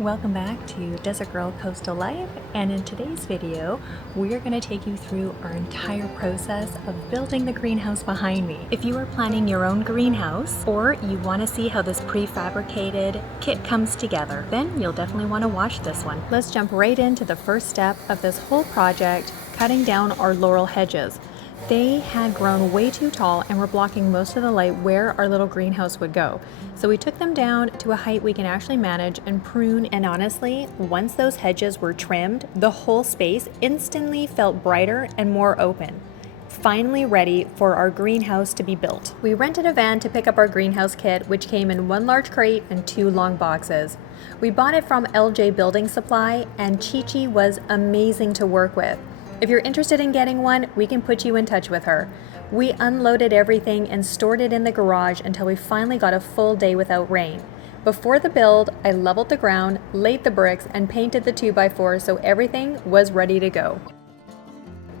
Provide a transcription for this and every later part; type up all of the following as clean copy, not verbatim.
Welcome back to Desert Girl Coastal Life, and in today's video we are going to take you through our entire process of building the greenhouse behind me. If you are planning your own greenhouse or you want to see how this prefabricated kit comes together, then you'll definitely want to watch this one. Let's jump right into the first step of this whole project, cutting down our laurel hedges. They had grown way too tall and were blocking most of the light where our little greenhouse would go. So we took them down to a height we can actually manage and prune, and honestly, once those hedges were trimmed, the whole space instantly felt brighter and more open. Finally ready for our greenhouse to be built. We rented a van to pick up our greenhouse kit, which came in one large crate and 2 long boxes. We bought it from LJ Building Supply, and Chichie was amazing to work with. If you're interested in getting one, we can put you in touch with her. We unloaded everything and stored it in the garage until we finally got a full day without rain. Before the build, I leveled the ground, laid the bricks, and painted the 2x4 so everything was ready to go.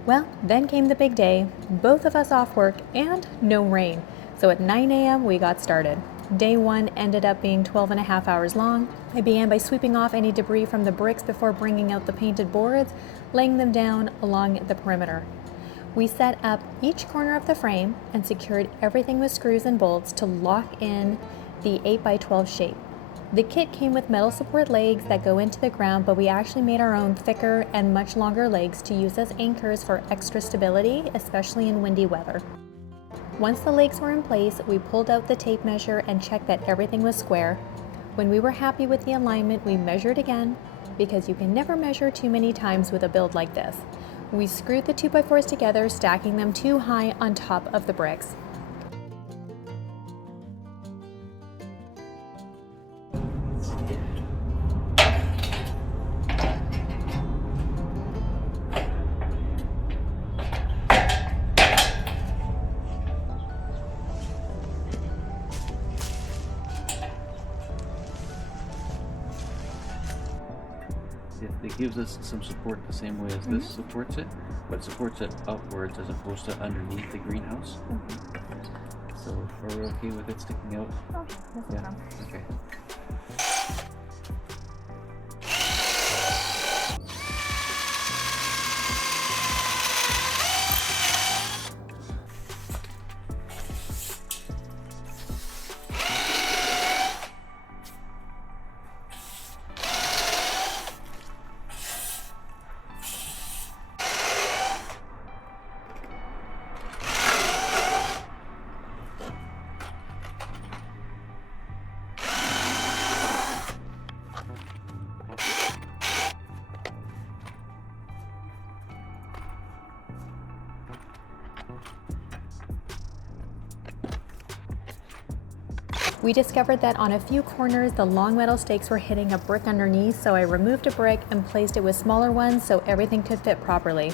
Well, then came the big day, both of us off work and no rain. So at 9 a.m. we got started. Day 1 ended up being 12.5 hours long. I began by sweeping off any debris from the bricks before bringing out the painted boards, laying them down along the perimeter. We set up each corner of the frame and secured everything with screws and bolts to lock in the 8x12 shape. The kit came with metal support legs that go into the ground, but we actually made our own thicker and much longer legs to use as anchors for extra stability, especially in windy weather. Once the legs were in place, we pulled out the tape measure and checked that everything was square. When we were happy with the alignment, we measured again, because you can never measure too many times with a build like this. We screwed the 2x4s together, stacking them too high on top of the bricks. It gives us some support the same way as this supports it, but supports it upwards as opposed to underneath the greenhouse. So are we okay with it sticking out? Oh, yeah. Okay. We discovered that on a few corners the long metal stakes were hitting a brick underneath, so I removed a brick and placed it with smaller ones so everything could fit properly.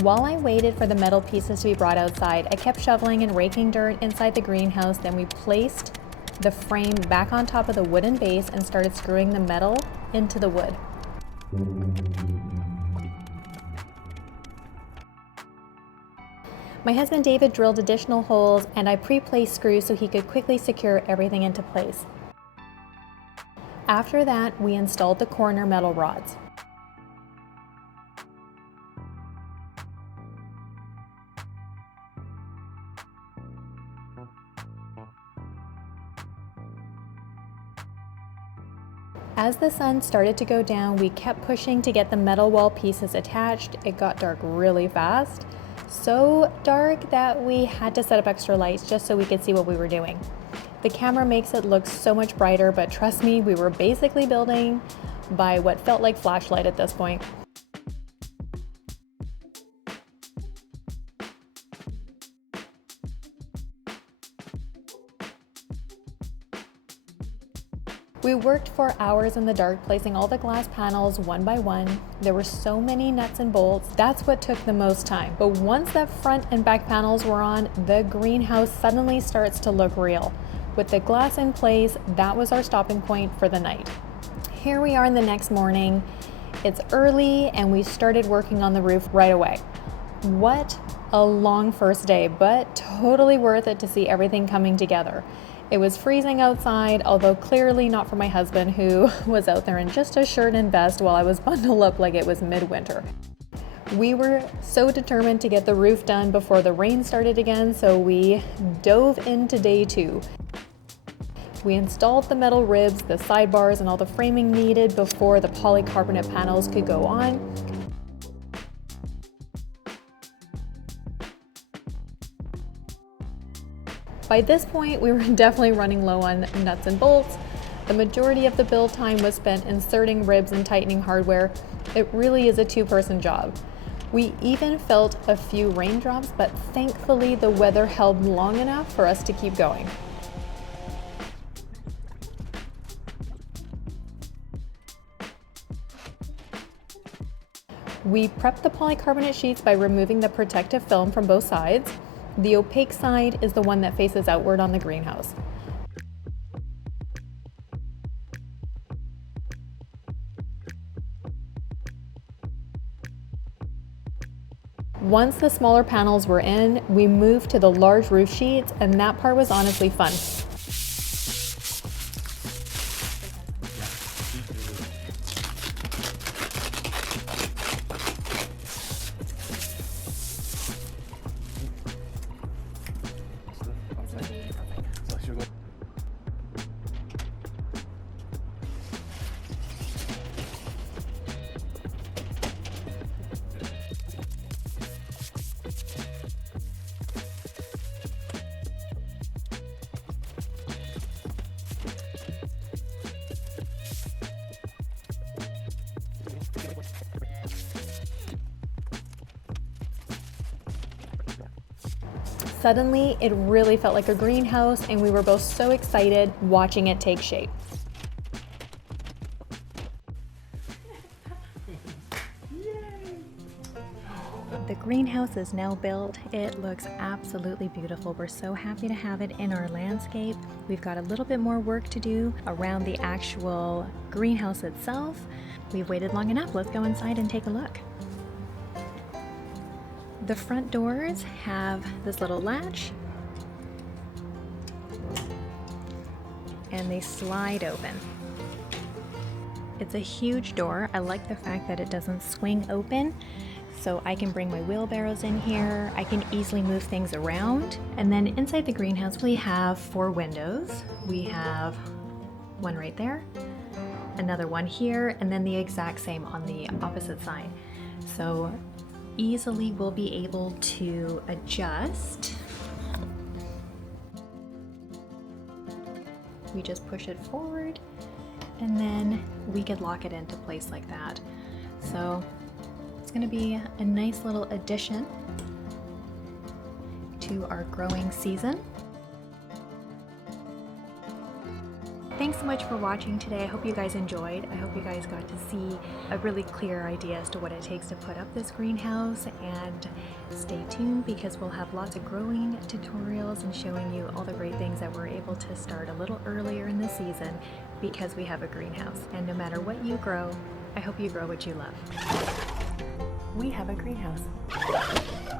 While I waited for the metal pieces to be brought outside, I kept shoveling and raking dirt inside the greenhouse. Then we placed the frame back on top of the wooden base and started screwing the metal into the wood. My husband David drilled additional holes, and I pre-placed screws so he could quickly secure everything into place. After that, we installed the corner metal rods. As the sun started to go down, we kept pushing to get the metal wall pieces attached. It got dark really fast. So dark that we had to set up extra lights just so we could see what we were doing. The camera makes it look so much brighter, but trust me, we were basically building by what felt like flashlight at this point. We worked for hours in the dark, placing all the glass panels one by one. There were so many nuts and bolts. That's what took the most time. But once the front and back panels were on, the greenhouse suddenly starts to look real. With the glass in place, that was our stopping point for the night. Here we are the next morning. It's early and we started working on the roof right away. What a long first day, but totally worth it to see everything coming together. It was freezing outside, although clearly not for my husband, who was out there in just a shirt and vest while I was bundled up like it was midwinter. We were so determined to get the roof done before the rain started again, so we dove into day 2. We installed the metal ribs, the sidebars, and all the framing needed before the polycarbonate panels could go on. By this point, we were definitely running low on nuts and bolts. The majority of the build time was spent inserting ribs and tightening hardware. It really is a 2-person job. We even felt a few raindrops, but thankfully the weather held long enough for us to keep going. We prepped the polycarbonate sheets by removing the protective film from both sides. The opaque side is the one that faces outward on the greenhouse. Once the smaller panels were in, we moved to the large roof sheets, and that part was honestly fun. Suddenly, it really felt like a greenhouse, and we were both so excited watching it take shape. The greenhouse is now built. It looks absolutely beautiful. We're so happy to have it in our landscape. We've got a little bit more work to do around the actual greenhouse itself. We've waited long enough. Let's go inside and take a look. The front doors have this little latch, and they slide open. It's a huge door. I like the fact that it doesn't swing open, so I can bring my wheelbarrows in here. I can easily move things around. And then inside the greenhouse, we have 4 windows. We have one right there, another one here, and then the exact same on the opposite side. So easily we'll be able to adjust. We just push it forward, and then we could lock it into place like that. So it's going to be a nice little addition to our growing season. Thanks so much for watching today. I hope you guys enjoyed. I hope you guys got to see a really clear idea as to what it takes to put up this greenhouse, and stay tuned because we'll have lots of growing tutorials and showing you all the great things that we're able to start a little earlier in the season because we have a greenhouse. And no matter what you grow, I hope you grow what you love. We have a greenhouse.